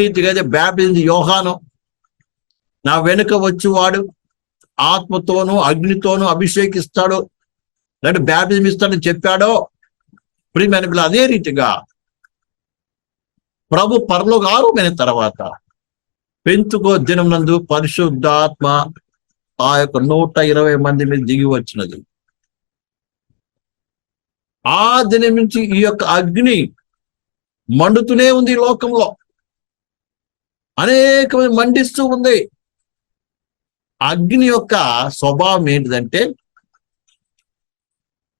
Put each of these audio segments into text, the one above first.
రీతిగా బ్యాప్టిజం యోహాను నా వెనుక వచ్చేవాడు ఆత్మతోనూ అగ్నితోనూ అభిషేకిస్తాడు. లేదంటే బ్యాప్టిజం ఇస్తాడని చెప్పాడో? ప్రియమైన అదే రీతిగా ప్రభు పరలోక ఆరోగ్యమైన తర్వాత పెంచుకో దినం నందు పరిశుద్ధాత్మ ఆ యొక్క నూట ఇరవై మంది మీద దిగి వచ్చినది. ఆ దినం నుంచి ఈ యొక్క అగ్ని మండుతూనే ఉంది ఈ లోకంలో. అనేకమైన మండిస్తూ ఉంది. అగ్ని యొక్క స్వభావం ఏంటిదంటే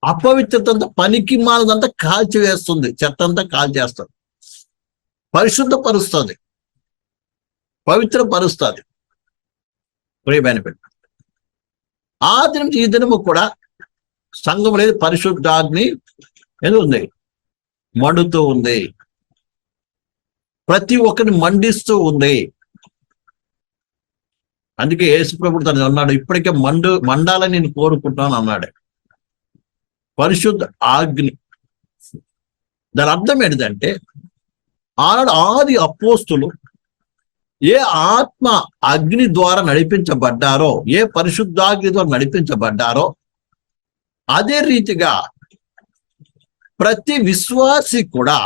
అపవిత్రతంతా పనికి మాలదంతా కాల్చి వేస్తుంది చెత్త అంతా కాల్చేస్తుంది. పరిశుద్ధపరుస్తుంది. పవిత్రపరుస్తుంది. ప్రియమైన బిడ్డ ఆ దినం ఈ దినము కూడా సంఘం అనేది పరిశుద్ధాగ్ని ఏదో ఉంది? మండుతూ ఉంది. ప్రతి ఒక్కరిని మండిస్తూ ఉంది. అందుకే యేసుప్రభుడు తను అన్నాడు ఇప్పటికే మండు మండాలని నేను కోరుకుంటాను అన్నాడు. పరిశుద్ధ ఆగ్ని దాని అర్థం ఏంటిదంటే ఆనాడు ఆది అపోస్తులు ఏ ఆత్మ అగ్ని ద్వారా నడిపించబడ్డారో ఏ పరిశుద్ధాగ్ని ద్వారా నడిపించబడ్డారో అదే రీతిగా ప్రతి విశ్వాసి కూడా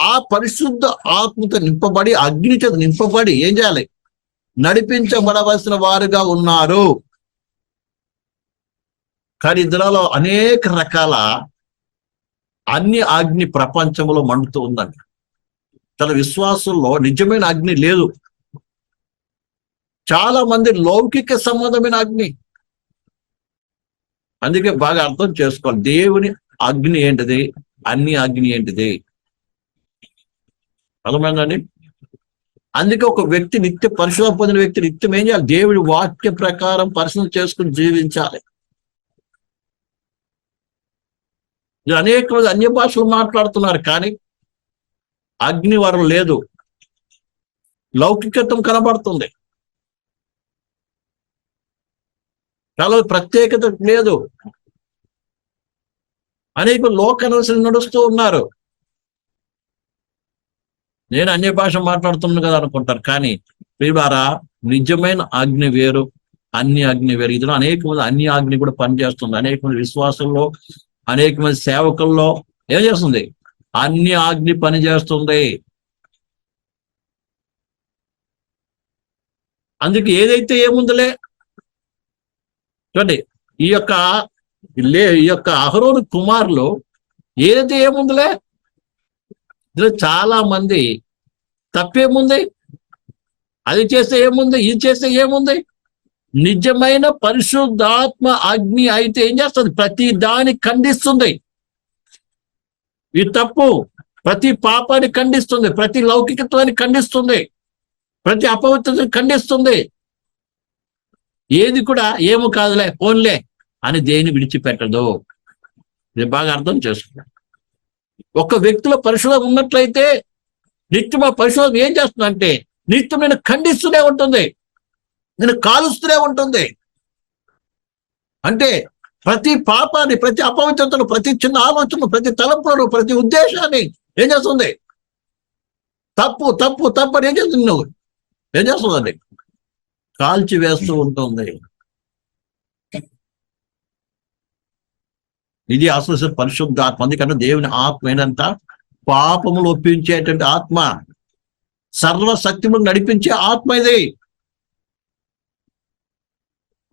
ఆ పరిశుద్ధ ఆత్మతో నింపబడి అగ్ని నింపబడి ఏం చేయాలి? నడిపించబడవలసిన వారుగా ఉన్నారు. కానీ ఇందులో అనేక రకాల అన్ని అగ్ని ప్రపంచంలో మండుతూ ఉందండి. తన విశ్వాసంలో నిజమైన అగ్ని లేదు. చాలా మంది లౌకిక సంబంధమైన అగ్ని. అందుకే బాగా అర్థం చేసుకోవాలి. దేవుని అగ్ని ఏంటిది? అన్ని అగ్ని ఏంటిది? అర్థమైందండి అందుకే ఒక వ్యక్తి నిత్య పరిశోధన పొందిన వ్యక్తి నిత్యం ఏం చేయాలి? దేవుడి వాక్య ప్రకారం పరిశీలన చేసుకుని జీవించాలి. అనేక మంది అన్య భాషలు మాట్లాడుతున్నారు కానీ అగ్నివరం లేదు. లౌకికత్వం కనబడుతుంది. చాలా ప్రత్యేకత లేదు. అనేక లోకనవసరం నడుస్తూ ఉన్నారు. నేను అన్య భాష మాట్లాడుతున్నాను కదా అనుకుంటారు. కానీ ప్రియుడారా నిజమైన అగ్ని వేరు అన్ని అగ్ని వేరు. ఇందులో అనేక మంది అన్ని అగ్ని కూడా పనిచేస్తుంది. అనేక మంది విశ్వాసంలో అనేక మంది సేవకుల్లో ఏం చేస్తుంది? అన్ని అగ్ని పని చేస్తుంది అందుకే ఏదైతే ఏముందిలే? చూడండి ఈ యొక్క లే ఈ యొక్క అహరోను కుమారులు ఏదైతే ఏముందిలే? ఇందులో చాలా మంది తప్పేముంది? అది చేస్తే ఏముంది? ఇది చేస్తే ఏముంది? నిజమైన పరిశుద్ధాత్మ అగ్ని అయితే ఏం చేస్తుంది? ప్రతి దాన్ని ఖండిస్తుంది. ఈ తప్పు ప్రతి పాపాన్ని ఖండిస్తుంది. ప్రతి లౌకికత్వాన్ని ఖండిస్తుంది. ప్రతి అపవిత్రతను ఖండిస్తుంది. ఏది కూడా ఏమో కాదులే ఫోన్లే అని దేని విడిచిపెట్టదు. ఇది బాగా అర్థం చేసుకున్నాను ఒక వ్యక్తిలో పరిశోధన ఉన్నట్లయితే నిత్యం ఆ పరిశోధన ఏం చేస్తుందంటే నిత్యం నేను ఖండిస్తూనే ఉంటుంది. నేను కాలుస్తూనే ఉంటుంది. అంటే ప్రతి పాపాన్ని ప్రతి అపవిత్రతను ప్రతి చిన్న ఆలోచనను ప్రతి తలంపులను ప్రతి ఉద్దేశాన్ని ఏం చేస్తుంది? తప్పు తప్పు తప్పు అని ఏం చేస్తుంది నువ్వు? ఏం చేస్తుందండి? కాల్చి వేస్తూ ఉంటుంది. ఇది అసలు పరిశుద్ధ ఆత్మ అందుకంటే దేవుని ఆత్మ ఏంటంట పాపములు ఒప్పించేటువంటి ఆత్మ. సర్వశక్తిములు నడిపించే ఆత్మ ఇది.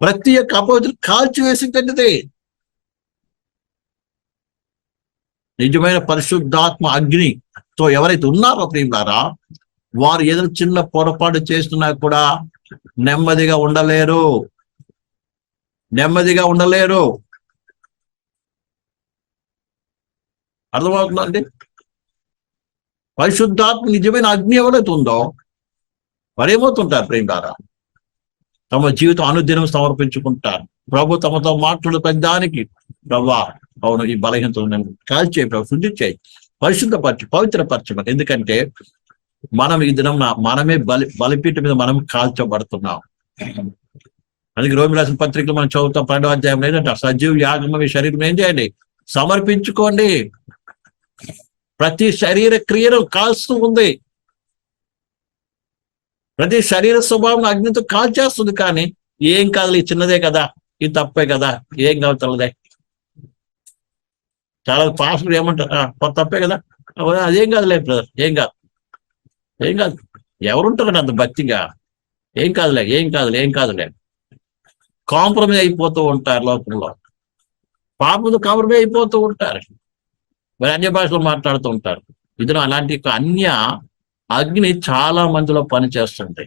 ప్రతి యొక్క అపవిత్ర కాల్చి నిజమైన పరిశుద్ధాత్మ అగ్నితో ఎవరైతే ఉన్నారో ప్రియులారా వారు ఏదైనా చిన్న పొరపాటు చేస్తున్నా కూడా నెమ్మదిగా ఉండలేరు. నెమ్మదిగా ఉండలేరు. అర్థమవుతుందండి పరిశుద్ధాత్మ నిజమైన అగ్ని ఎవరైతే ఉందో మరేమవుతుంటారు ప్రేమిలారా? తమ జీవితం అనుదినం సమర్పించుకుంటారు. ప్రభు తమతో మాట్లాడు పెద్దానికి ప్రభా అవును ఈ బలహీనతలు నేను కాల్చేయి ప్రభు శుద్ధి చేయి పరిశుద్ధపరచు పవిత్రపరచమని. ఎందుకంటే మనం ఈ దినం మనమే బలి బలిపీఠ మీద మనం కాల్చబడుతున్నాం. అందుకే రోమి రాసిన పత్రికలు మనం చదువుతాం పన్నెండవ అధ్యాయం లేదంటే సజీవ యాగం మీ శరీరం ఏం చేయండి? సమర్పించుకోండి. ప్రతి శరీర క్రియను కాల్స్తూ ఉంది. ప్రతి శరీర స్వభావం అగ్నితో కాల్చేస్తుంది కానీ ఏం కాదు చిన్నదే కదా ఇది తప్పే కదా ఏం కాదు తెల్లదే. చాలా పాస్టర్ ఏమంటారు తప్పే కదా. అదేం కాదులే బ్రదర్ ఏం కాదు. ఏం కాదు. ఎవరుంటారండి అంత భక్తిగా? ఏం కాదులే ఏం కాదులే ఏం కాదులే. కాంప్రమైజ్ అయిపోతూ ఉంటారు లోకంలో. పాపంతో కాంప్రమైజ్ అయిపోతూ ఉంటారు. మరి అన్య భాషలో మాట్లాడుతూ ఉంటారు. ఇందులో అలాంటి అన్య అగ్ని చాలా మందిలో పనిచేస్తుంది